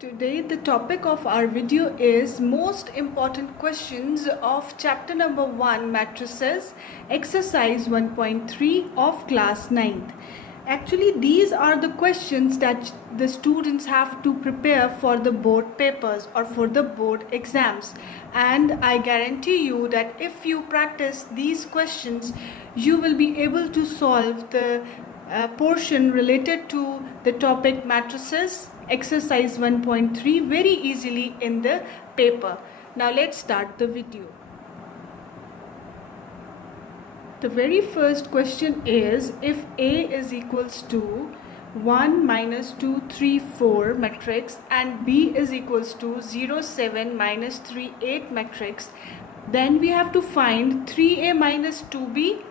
Today the topic of our video is most important questions of chapter number 1 matrices exercise 1.3 of class 9th. Actually these are the questions that the students have to prepare for the board papers or for the board exams, and I guarantee you that if you practice these questions you will be able to solve the portion related to the topic matrices exercise 1.3 very easily in the paper. Now let's start the video. The very first question is, if A is equals to 1 minus 2 3 4 matrix and B is equals to 0 7 minus 3 8 matrix, then we have to find 3A minus 2B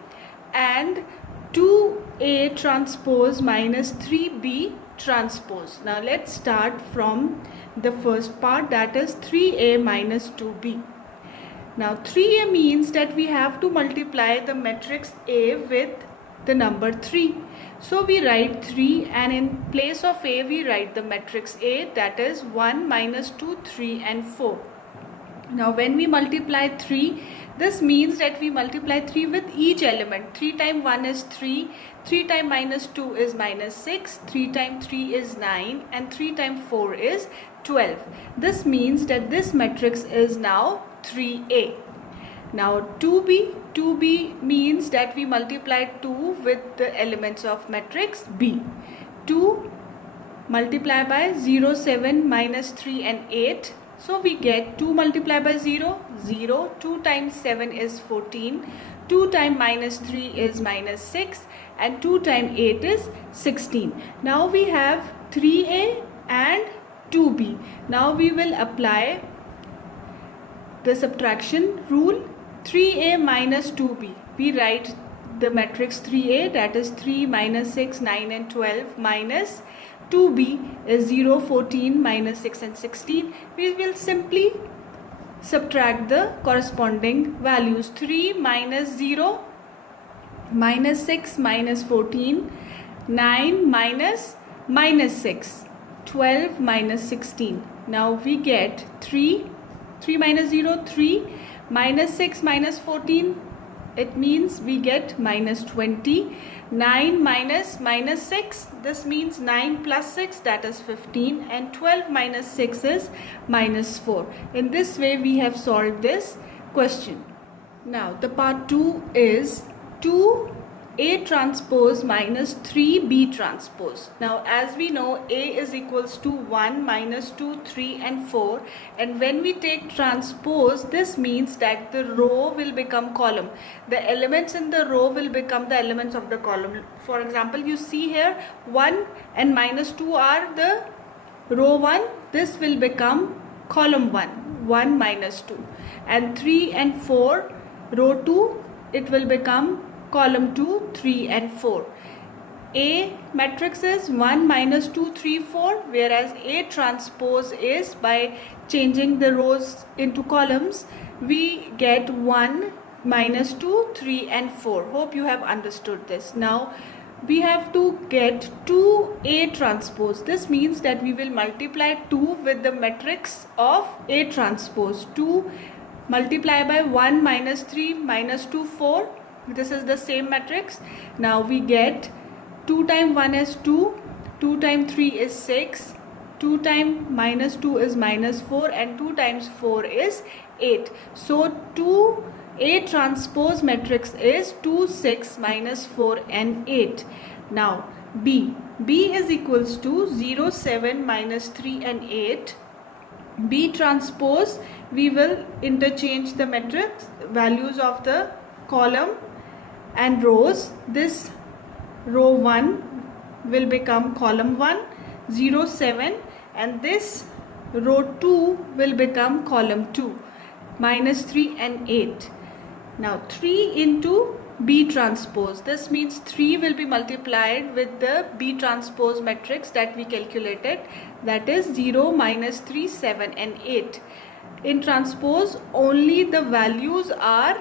and 2A transpose minus 3B transpose. Now let's start from the first part, that is 3A minus 2B. Now 3A means that we have to multiply the matrix A with the number 3. So we write 3 and in place of A we write the matrix A, that is 1 minus 2 3 and 4. Now when we multiply 3, this means that we multiply 3 with each element. 3 times 1 is 3, 3 times minus 2 is minus 6, 3 times 3 is 9 and 3 times 4 is 12. This means that this matrix is now 3A. Now 2B means that we multiply 2 with the elements of matrix B. 2 multiplied by 0, 7, minus 3 and 8. So we get 2 multiplied by 0, 0, 2 times 7 is 14, 2 times minus 3 is minus 6 and 2 times 8 is 16. Now we have 3A and 2B. Now we will apply the subtraction rule. 3A minus 2B. We write the matrix 3A, that is 3 minus 6, 9 and 12 minus 2B is 0, 14, minus 6 and 16. We will simply subtract the corresponding values. 3 minus 0, minus 6, minus 14, 9 minus minus 6, 12 minus 16. Now we get 3 minus 0, 3, minus 6 minus 14, it means we get minus 20. 9 minus minus 6, this means 9 plus 6, that is 15, and 12 minus 6 is minus 4. In this way we have solved this question. Now the part 2 is 2A transpose minus 3B transpose. Now as we know, A is equals to 1 minus 2 3 and 4, and when we take transpose, this means that the row will become column. The elements in the row will become the elements of the column. For example, you see here 1 and minus 2 are the row 1, this will become column 1, 1 minus 2, and 3 and 4 row 2, it will become column 2, 3 and 4. A matrix is 1 minus 2 3 4, whereas A transpose is, by changing the rows into columns, we get 1 minus 2 3 and 4. Hope you have understood this. Now we have to get 2A transpose. This means that we will multiply 2 with the matrix of A transpose. 2 multiplied by 1 minus 3 minus 2 4. This is the same matrix. Now we get 2 times 1 is 2, 2 times 3 is 6, 2 times minus 2 is minus 4 and 2 times 4 is 8. So 2A transpose matrix is 2, 6, minus 4 and 8. Now B is equals to 0, 7, minus 3 and 8. B transpose, we will interchange the matrix values of the column and rows. This row 1 will become column 1, 0, 7, and this row 2 will become column 2, minus 3 and 8. Now 3 into B transpose, this means 3 will be multiplied with the B transpose matrix that we calculated, that is 0, minus 3, 7 and 8. In transpose, only the values are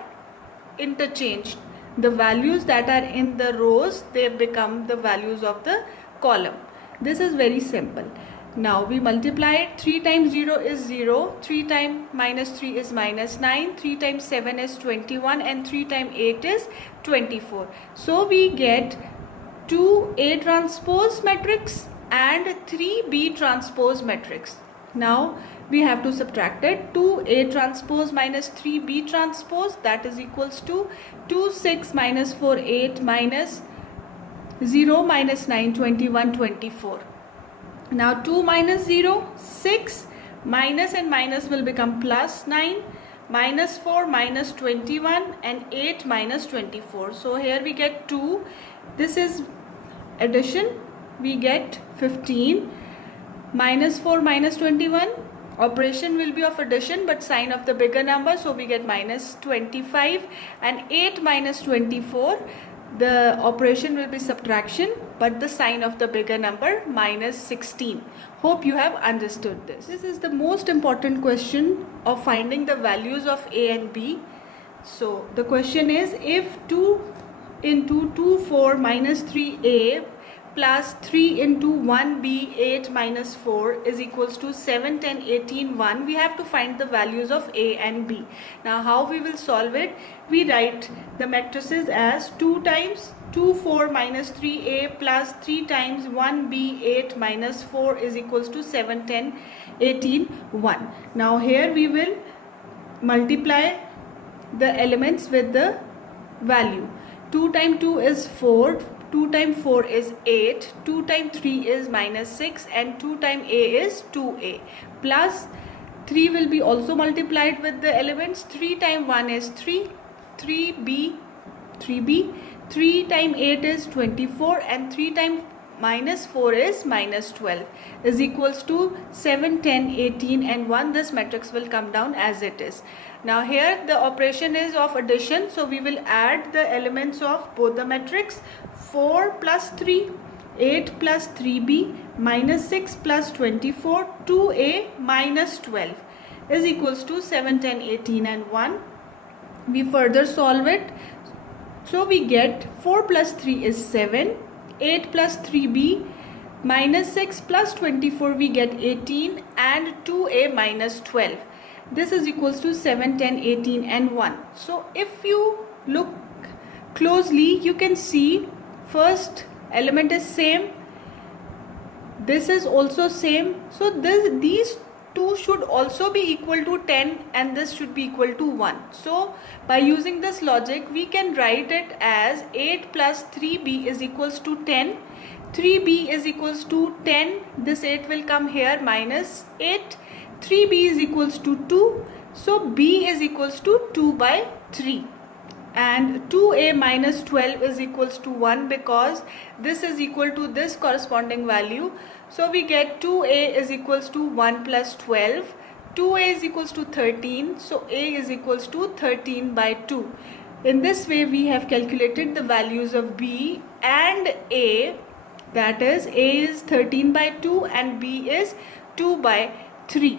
interchanged. The values that are in the rows, they become the values of the column. This is very simple. Now we multiply it. 3 times 0 is 0, 3 times minus 3 is minus 9, 3 times 7 is 21, and 3 times 8 is 24. So we get 2A transpose matrix and 3B transpose matrix. Now we have to subtract it. 2A transpose minus 3B transpose, that is equals to 2 6 minus 4 8 minus 0 minus 9 21 24. Now 2 minus 0 6, minus and minus will become plus 9, minus 4 minus 21, and 8 minus 24. So here we get 2. This is addition. We get 15. Minus 4 minus 21. Operation will be of addition but sign of the bigger number. So we get minus 25. And 8 minus 24. The operation will be subtraction but the sign of the bigger number, minus 16. Hope you have understood this. This is the most important question of finding the values of A and B. So the question is, if 2 into 2 4 minus 3A plus 3 into 1B 8 minus 4 is equals to 7 10 18 1, we have to find the values of A and B. Now how we will solve it? We write the matrices as 2 times 2 4 minus 3A plus 3 times 1B 8 minus 4 is equals to 7 10 18 1. Now here we will multiply the elements with the value. 2 times 2 is 4, 2 times 4 is 8, 2 times 3 is minus 6, and 2 times A is 2A. Plus 3 will be also multiplied with the elements. 3 times 1 is 3, 3B, 3 times 8 is 24, and 3 times minus 4 is minus 12 is equals to 7 10 18 and 1. This matrix will come down as it is. Now here the operation is of addition, so we will add the elements of both the matrix. 4 plus 3, 8 plus 3B, minus 6 plus 24, 2A minus 12 is equals to 7 10 18 and 1. We further solve it. So we get 4 plus 3 is 7, 8 plus 3B minus 6 plus 24 we get 18, and 2A minus 12. This is equals to 7 10 18 and 1. So if you look closely, you can see first element is same, this is also same, so these two should also be equal to 10 and this should be equal to 1. So by using this logic we can write it as 8 plus 3B is equals to 10, 3B is equals to 10, this 8 will come here, minus 8, 3B is equals to 2, so B is equals to 2 by 3. And 2A minus 12 is equals to 1 because this is equal to this corresponding value. So we get 2A is equals to 1 plus 12. 2A is equals to 13. So A is equals to 13 by 2. In this way we have calculated the values of B and A. That is, A is 13 by 2 and B is 2 by 3.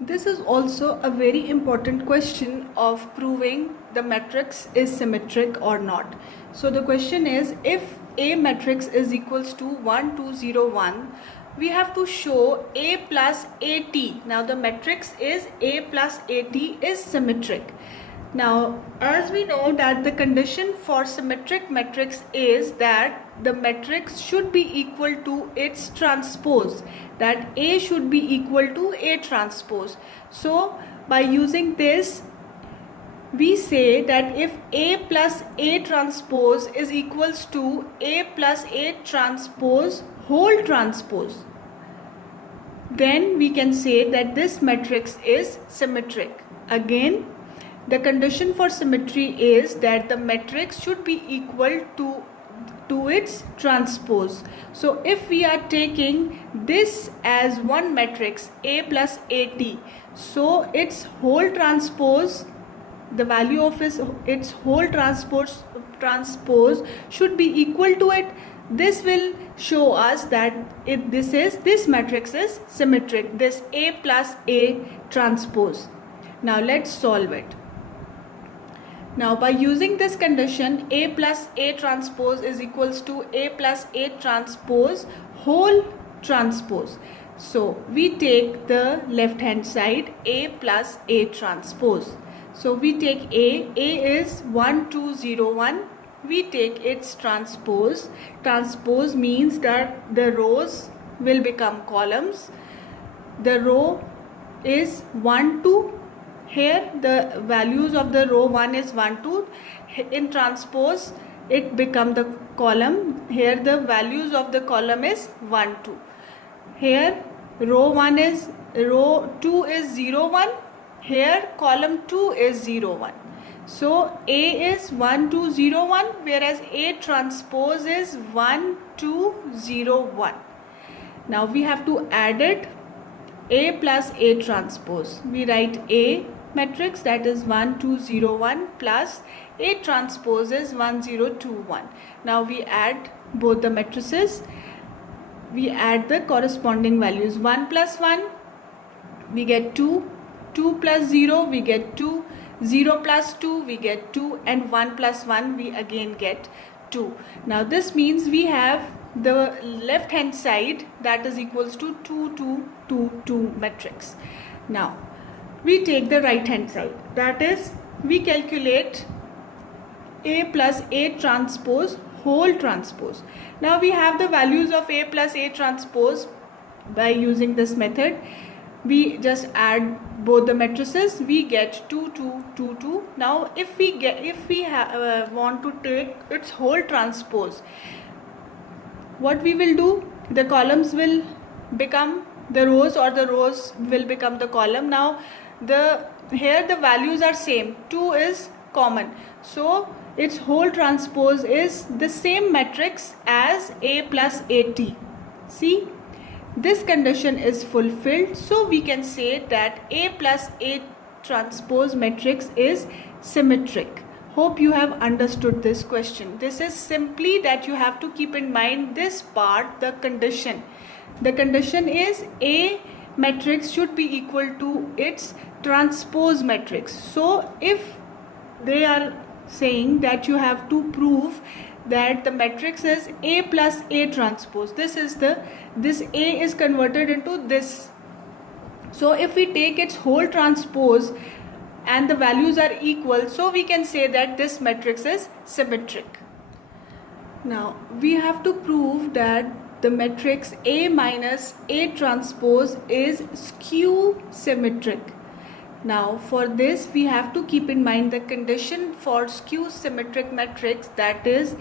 This is also a very important question of proving the matrix is symmetric or not. So the question is, if A matrix is equals to 1 2 0 1, we have to show A plus AT. Now the matrix is A plus AT is symmetric. Now as we know that the condition for symmetric matrix is that the matrix should be equal to its transpose, that A should be equal to A transpose. So by using this we say that if A plus A transpose is equals to A plus A transpose whole transpose, then we can say that this matrix is symmetric. Again, the condition for symmetry is that the matrix should be equal to its transpose. So if we are taking this as one matrix A plus AT, so its whole transpose, the value of its whole transpose should be equal to it. This will show us that this matrix is symmetric, this A plus A transpose. Now let's solve it. Now by using this condition, A plus A transpose is equals to A plus A transpose whole transpose. So we take the left hand side, A plus A transpose. So we take A is 1 2 0 1. We take its transpose. Transpose means that the rows will become columns. The row is 1 2. Here the values of the row 1 is 1 2. In transpose it become the column. Here the values of the column is 1 2. Here row 2 is 0 1. Here column 2 is 0 1. So A is 1 2 0 1, whereas A transpose is 1 2 0 1. Now we have to add it, A plus A transpose. We write A matrix, that is 1 2 0 1, plus A transpose is 1 0 2 1. Now we add both the matrices. We add the corresponding values. 1 plus 1 we get 2, 2 plus 0 we get 2, 0 plus 2 we get 2, and 1 plus 1 we again get 2. Now this means we have the left hand side that is equals to 2 2 2 2 matrix. Now we take the right hand side, that is we calculate A plus A transpose whole transpose. Now we have the values of A plus A transpose. By using this method we just add both the matrices, we get 2 2 2 2. Now if we want to take its whole transpose, what we will do, the columns will become the rows, or the rows will become the column. Now here the values are same, 2 is common, so its whole transpose is the same matrix as A plus AT. See, this condition is fulfilled, so we can say that A plus A transpose matrix is symmetric. Hope you have understood this question. This is simply that you have to keep in mind this part, the condition. The condition is A matrix should be equal to its transpose matrix. So if they are saying that you have to prove that the matrix is A plus A transpose, this A is converted into this. So if we take its whole transpose and the values are equal, so we can say that this matrix is symmetric. Now we have to prove that the matrix A minus A transpose is skew symmetric. Now for this we have to keep in mind the condition for skew symmetric matrix, that is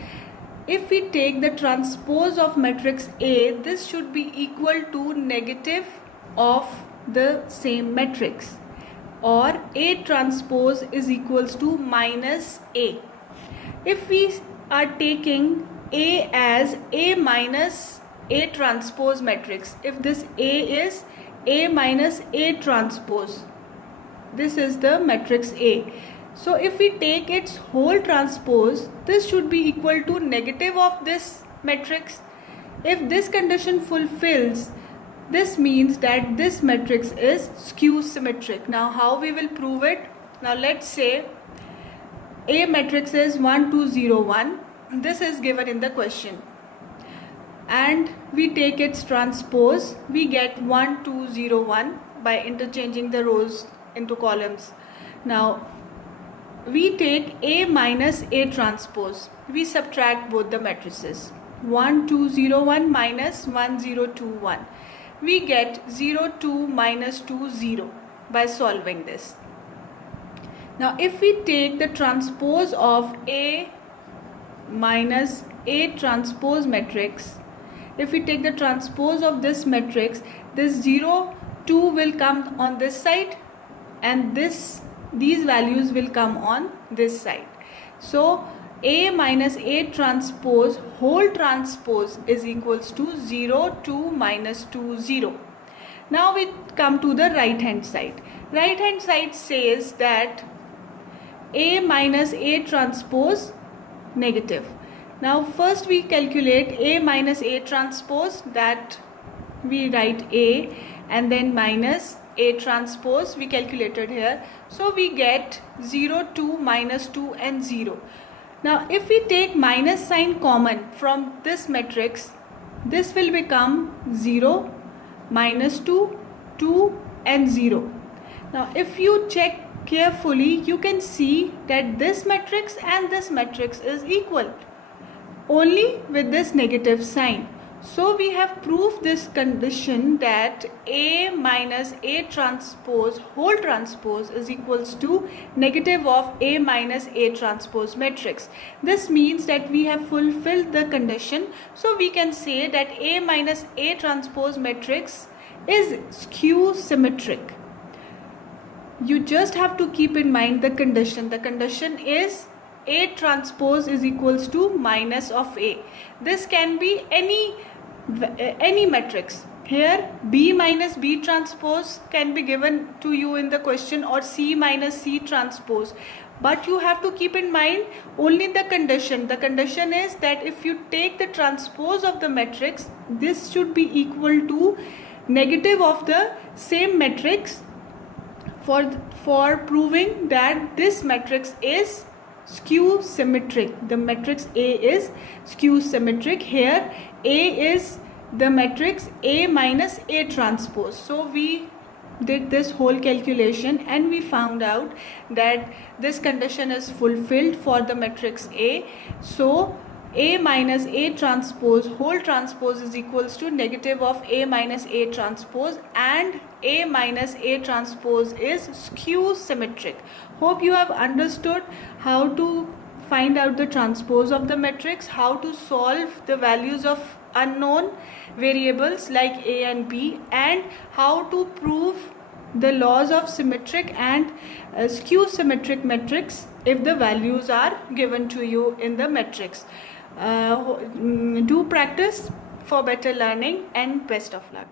if we take the transpose of matrix A, this should be equal to negative of the same matrix, or A transpose is equals to minus A. If we are taking A as A minus A transpose matrix, if this A is A minus A transpose, this is the matrix A. So if we take its whole transpose, this should be equal to negative of this matrix. If this condition fulfills, this means that this matrix is skew symmetric. Now how we will prove it? Now let's say A matrix is 1 2 0 1. This is given in the question, and we take its transpose, we get 1 2 0 1 by interchanging the rows into columns. Now we take A minus A transpose, we subtract both the matrices, 1 2 0 1 minus 1 0 2 1. We get 0 2 minus 2 0 by solving this. Now if we take the transpose of A minus A transpose matrix, if we take the transpose of this matrix, this 0 2 will come on this side, and these values will come on this side. So A minus A transpose whole transpose is equals to 0 2 minus 2 0. Now we come to the right hand side. Right hand side says that A minus A transpose negative. Now first we calculate A minus A transpose, that we write A and then minus A transpose we calculated here. So we get 0 2 minus 2 and 0. Now if we take minus sign common from this matrix, this will become 0 -2, 2 and 0. Now if you check carefully, you can see that this matrix and this matrix is equal, only with this negative sign. So we have proved this condition that A minus A transpose whole transpose is equals to negative of A minus A transpose matrix. This means that we have fulfilled the condition. So we can say that A minus A transpose matrix is skew symmetric. You just have to keep in mind the condition. The condition is A transpose is equals to minus of A. This can be any matrix. Here B minus B transpose can be given to you in the question, or C minus C transpose, but you have to keep in mind only the condition. The condition is that if you take the transpose of the matrix, this should be equal to negative of the same matrix for proving that this matrix is skew symmetric. The matrix A is skew symmetric. Here A is the matrix A minus A transpose. So we did this whole calculation and we found out that this condition is fulfilled for the matrix A. So A minus A transpose whole transpose is equals to negative of A minus A transpose, and A minus A transpose is skew symmetric. Hope you have understood how to find out the transpose of the matrix, how to solve the values of unknown variables like A and B, and how to prove the laws of symmetric and skew symmetric matrix if the values are given to you in the matrix. Do practice for better learning, and best of luck.